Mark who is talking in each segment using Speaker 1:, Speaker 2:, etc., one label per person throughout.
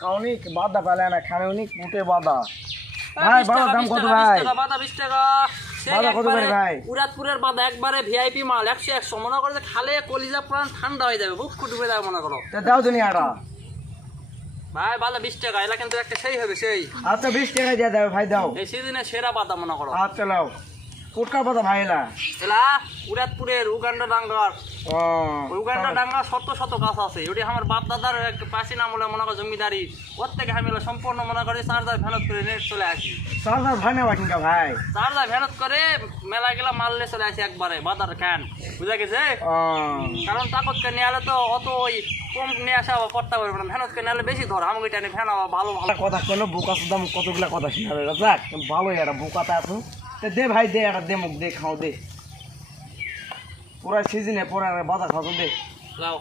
Speaker 1: খাওনি বাদা পেলে না খাওনি কুটে বাদা ভাই বাদার দাম কত ভাই?
Speaker 2: বাদা বিশ টাকা। সেই
Speaker 1: বাদা কত করে ভাই?
Speaker 2: উড়াদপুরের বাদা একবারে ভিআইপি মাল একশো একশো। মনে করে যে খালে কলিজা প্রাণ ঠান্ডা হয়ে যাবে বুক যাবে মনে করো।
Speaker 1: দাও তুমি আটা
Speaker 2: ভাই বাদা বিশ টাকা এলা কিন্তু একটা সেই হবে সেই।
Speaker 1: আচ্ছা বিশ টাকা দিয়ে দেবে ভাই দাও।
Speaker 2: এই সিজনে সেরা বাদা মনে করো।
Speaker 1: আচ্ছা কুটকার বাদা এলা।
Speaker 2: উগান্ডা ডাঙ্গার। উগান্ডা ডাঙ্গা শত শত গাছ আছে। ওটি আমার বাপ দাদার মনে করো জমিদারি। ওর থেকে আমি সম্পূর্ণ মনে করি চার্জার ভ্যানত করে নেট চলে আসি।
Speaker 1: ভাই না ভাই?
Speaker 2: চার্জার ভ্যানত করে মেলা গেলা মারলে চলে আসি একবারে বাদার খান বুঝা গেছে? কারণ তাকতকে নিয়ে আলে তো অত ওই কম নিয়ে আসা করতে পারবে না। ভ্যানতকে নিয়ে বেশি ধর আমাকে টানে ভ্যান আবার ভালো ভালো।
Speaker 1: কথা কোনো বোকা সুদাম কতগুলা কথা শিখাবে যাক ভালো এটা বোকাটা এখন তা দে ভাই দে একটা দে মুখ দে খাও দে। পুরা সিজনে পুরা বাজার খাও তো দে।
Speaker 2: লাও।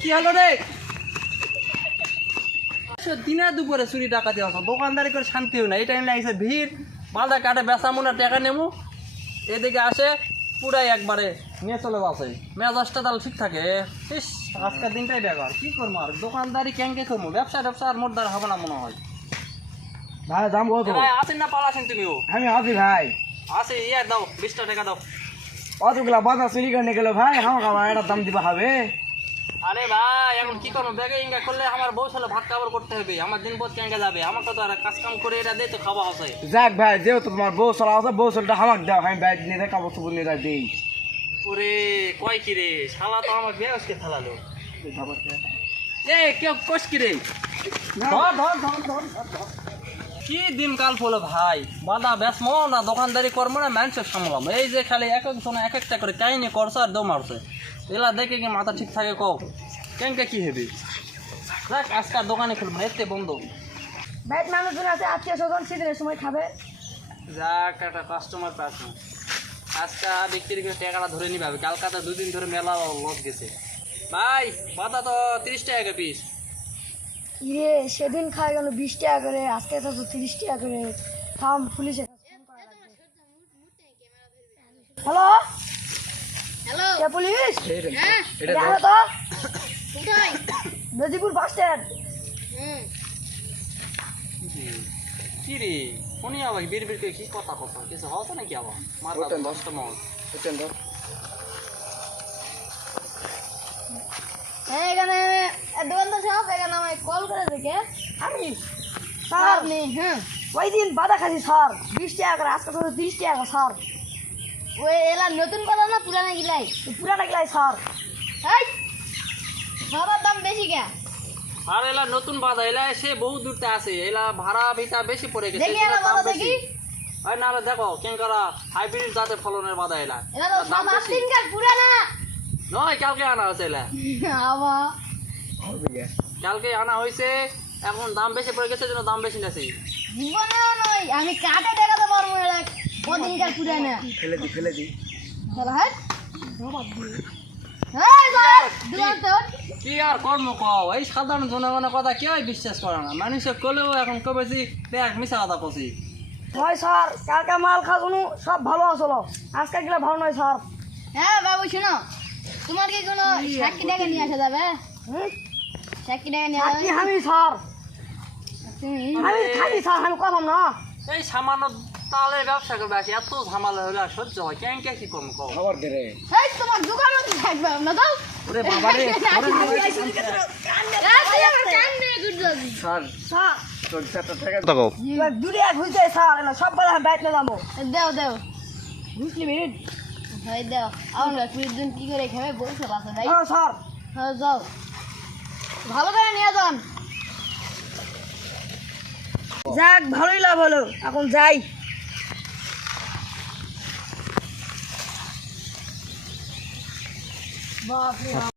Speaker 2: কি হলো রে? দিনে দুপুরে চুরি টাকা দেওয়া দোকানদারি করে শান্তি হয় না এই টাইমে আইসে ভিড় বালদা কাটে বেচা মুনা টাকা নেব এদিকে আসে পুরাই একবারে নিয়ে চলে যাচ্ছে। মেজাজটা তাহলে ঠিক থাকে ইস। আজকের দিনটাই বেকার। কি করব আর? দোকানদারি ক্যাঙ্কে করব? ব্যবসা ব্যবসা আর মোট দ্বারা হবে না মনে হয়।
Speaker 1: ভাই দাম কত?
Speaker 2: ভাই আসেন না পালাসেন তুমিও
Speaker 1: আমি আছি ভাই।
Speaker 2: আসে ইয়ে দাও বিশটা টাকা দাও।
Speaker 1: অতগুলা বাজার চুরি করে গেল ভাই আমাকে আবার একটা দাম দিবা হবে?
Speaker 2: আরে ভাই এখন কি করব? ব্যাগে ইঙ্গা করলে আমার বউ ছেলে ভাত খাবার করতে হবে। আমার দিন পর ক্যাঙ্গে যাবে। আমাকে তো আর কাজ কাম করে এটা দিয়ে তো খাওয়া হবে
Speaker 1: যাক ভাই যেহেতু তোমার বউ চলা আছে বউ চলটা আমাকে দাও আমি ব্যাগ নিয়ে কাপড় চোপড় নিয়ে দিই।
Speaker 2: ওরে কয় কি রে? শালা তো আমার বিয়ে আজকে থালালো এ কেউ কষ কি রে? ধর ধর ধর ধর। কি দিন কাল হলো ভাই? বাদা বেসমো না দোকানদারি করব না মানুষের সামলাম এই যে খালি এক এক একজন এক একটা করে কাহিনি করছে আর দৌ মারছে। এলা দেখে কি মাথা ঠিক থাকে কও? কেনকে কি হেবি? দেখ আজকাল দোকানে খুলবো না এতে বন্ধ।
Speaker 3: ভাই মানুষজন আছে আত্মীয় স্বজন শীতের সময় খাবে।
Speaker 2: যাক একটা কাস্টমার পাচ্ছি। আজকে করে টাকাটা ধরে নিবে। কালকাতা দুদিন ধরে মেলা লস গেছে। ভাই বাদা তো তিরিশ টাকা পিস
Speaker 3: ইরে সেদিন খাই গেল বিশ টাকা করে আজকে তো তিরিশ টাকা করে। থাম পুলিশে হ্যালো?
Speaker 4: হ্যালো?
Speaker 3: কে পুলিশ?
Speaker 4: হ্যাঁ?
Speaker 3: তো?
Speaker 4: কোথায়?
Speaker 3: Medipur bus stand.
Speaker 4: হুম।
Speaker 2: কি রে? শুনি আবার বীর বীর করে কি কথা কথা কিছু হচ্ছে নাকি আবার মাথা দশটা মাস
Speaker 3: হ্যাঁ এখানে দোকানদার এখানে আমায় কল করে দেখে। আমি? স্যার। আপনি? হ্যাঁ। ওই দিন বাধা খাচ্ছি স্যার? বিশ টাকা করে আজকে তো তিরিশ টাকা স্যার।
Speaker 4: ওই এলা নতুন কথা না পুরানা গিলাই?
Speaker 3: পুরাটা গেলাই স্যার।
Speaker 4: এই বাবার দাম বেশি কে?
Speaker 2: আর এলা নতুন বাধা এলা সে বহু দূরতে আছে এলা ভাড়া ভিটা বেশি পড়ে গেছে
Speaker 4: দেখি এলা
Speaker 2: বেশি।
Speaker 4: দেখি।
Speaker 2: এই না রে দেখো কেঙ্কারা হাইব্রিড জাতের ফলনের বাধা এলা
Speaker 4: এলা
Speaker 2: দাম বেশি।
Speaker 4: দিন কার
Speaker 2: নয় কালকে আনা হয়েছে এলা।
Speaker 4: আবার
Speaker 2: কালকে আনা হয়েছে এখন দাম বেশি পড়ে গেছে জন্য দাম বেশি নেছি
Speaker 4: জীবনেও নয় আমি কাটে দেখাতে পারব এলা কদিন কার পুরানা
Speaker 1: ফেলে দি ফেলে দি।
Speaker 4: চলো হ্যাঁ এই ধর, দোকান তোর।
Speaker 2: কি আর কর্ম কও? এই সাধারণ জনগণের কথা কেউ বিশ্বাস করে না। মানুষের কলেও এখন কবেছি দেখ মিশা কথা কছি।
Speaker 3: হয় স্যার কালকে মাল খাওয়ানো সব ভালো আসলো। আজকে গেলে ভালো নয় স্যার।
Speaker 4: হ্যাঁ বাবু শোনো। তোমার কি কোনো সাক্ষী টাকা নিয়ে আসা যাবে?
Speaker 3: হুম?
Speaker 4: সাক্ষী টাকা নিয়ে
Speaker 3: আপনি
Speaker 4: আসা
Speaker 3: আমি স্যার। আমি খালি স্যার আমি কথা না।
Speaker 2: এই সামান্য তালের ব্যবসা করবে আসি এত ঝামেলা হলে আর সহ্য হয়। কেন কে কি কর্ম কও?
Speaker 1: খবর দে রে।
Speaker 4: এই তোমার দোকান তো থাকবে না
Speaker 1: ওরে বাবা রে। Sir
Speaker 3: sir.
Speaker 1: তোর চারটা টাকা দাও
Speaker 3: এবার দূরে এক হইতে স্যার এলা সব বেলা আমি বাইরে যাব।
Speaker 4: দেও দেও।
Speaker 3: বুঝলি মিনিট?
Speaker 4: হয় দেও। আমার কুড়ি দিন কি করে বাসা
Speaker 3: হ্যাঁ স্যার।
Speaker 4: হ্যাঁ যাও। ভালো করে নিয়ে যান।
Speaker 3: যাক ভালোই লাভ হলো। এখন যাই। oh yeah